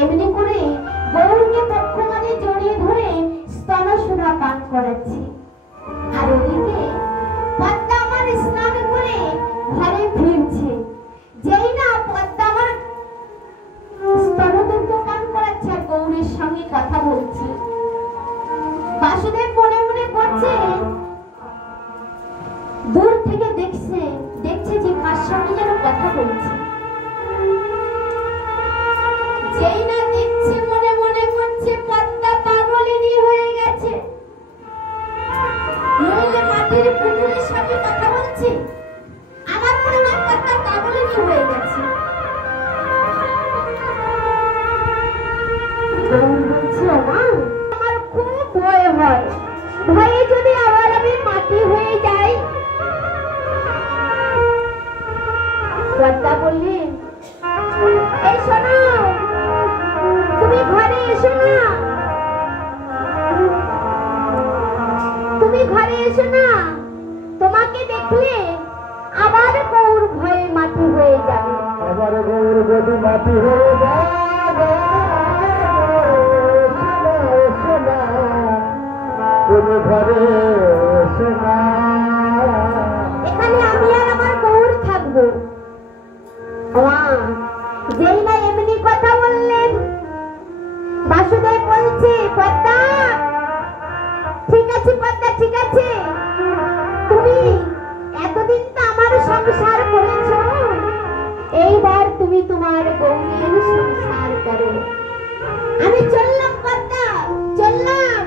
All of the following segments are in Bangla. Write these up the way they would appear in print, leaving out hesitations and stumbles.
এমনি করে গৌরকে পক্ষমানে জড়িয়ে ধরে স্তনসুধা পান করাচ্ছে। আর ওদিকে পদ্মা আমার স্নান করে ঘরে ফিরছে। যেই না পদ্মা আমার স্তনদুগ্ধ পান করাচ্ছে আর গৌরের সঙ্গে কথা বলছে, বাসুদেব মনে মনে করছে, দূর থেকে দেখছে যে কার সঙ্গে যেন কথা বলছে। যেই না দেখছে মনে মনে করছে পদ্মা পাগলিনী হয়ে গেছে, নইলে মাটির পুতুলের সঙ্গে কথা বলছে। আমার মনে হয় পদ্মা পাগলিনী হয়ে গেছে। বলছে মা, আমার খুব ভয় হয়, ভয়ে যদি আবার আমি মাটি হয়ে যাই। পদ্মা বললেন, এই শোনো, তুমি ঘরে এসো না, তুমি ঘরে এসো না, তোমাকে দেখলে আবার গৌর ভয়ে মাটি হয়ে যাবে। আবার গৌর যদি মাটি হয়ে যাবে, তুমি ঘরে এসো না, এখানে আমি আর আমার গৌর থাকবো। যেই না এমনি কথা বললেন, বাসুদেব বলছে, পদ্মা ঠিক আছে, পদ্মা ঠিক আছে, তুমি এতদিন তো আমার সংসার করেছো, এইবার তুমি তোমার গৌরের সংসার করো। আমি চললাম পদ্মা, চললাম।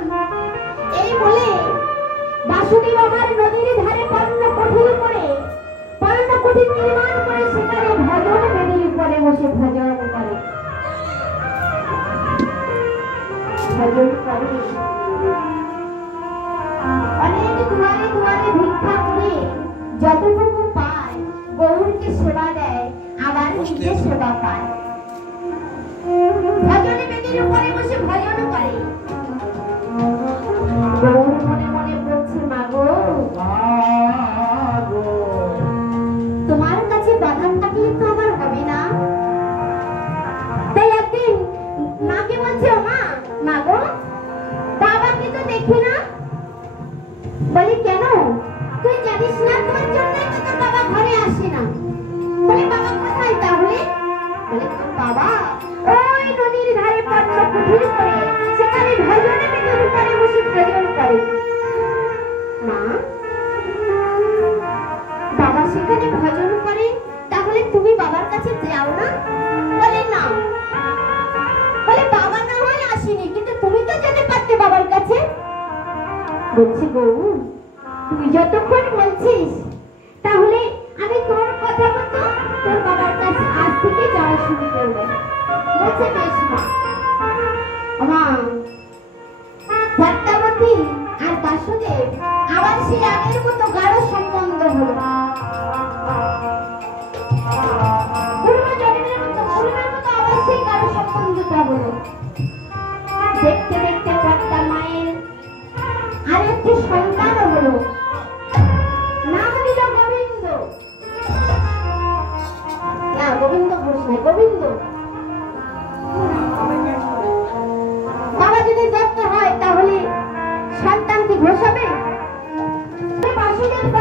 এই বলে বাসুদেব আমার নদীর ধারে পর্ণকুটির নির্মাণ করে সেখানে ভজন বেদির উপরে বসে ভজন করে। অনেক দুয়ারে দুয়ারে ভিক্ষা করে যতটুকু পায় গৌরকে সেবা দেয়, আবার নিজে সেবা পায়। ভজন বেদির উপরে বসে ভজন করে। গৌর মনে মনে বলছে, মাগো তোমার কাছে বাধা থাকলে তো আমার হবে না। তাই একদিন মাকে বলছে, মা, মাগো বাবাকে তো দেখি না। বলি, কেন? তুই জানিস না তোর জন্যই তো তোর বাবা ঘরে আসে না। বলে, বাবা কোথায় তাহলে? বলে, তোর বাবা ওই নদীর ধারে পর্ণকুটির করে সেখানে ভজনে বেদির উপরে বসে ভজন করে। মা, বাবা সেখানে ভজন করে, তাহলে তুমি বাবার কাছে যাও না? বলে, না। বলে, বাবা না হয় আসেনি, কিন্তু তুমি তো যেতে পারতে বাবার কাছে। বলছি, বউ তুই যতক্ষণ বলছিস, তাহলে আমি তোর কথা মতো তোর বাবার কাছে আজ থেকে যাওয়া শুরু করবো। বলছে, বেশ মা। আমার পদ্মাবতী আর বাসুদেব আবার সেই আগের মতো গাঢ় সম্বন্ধ হলো। পূর্বজন্মের মতো আবার সেই গাঢ় সম্বন্ধটা হলো। দেখতে দেখতে পদ্মা মায়ের আর একটি সন্তান হলো, নাম দিল গোবিন্দ। না, গোবিন্দ ঘোষ নয়, গোবিন্দ।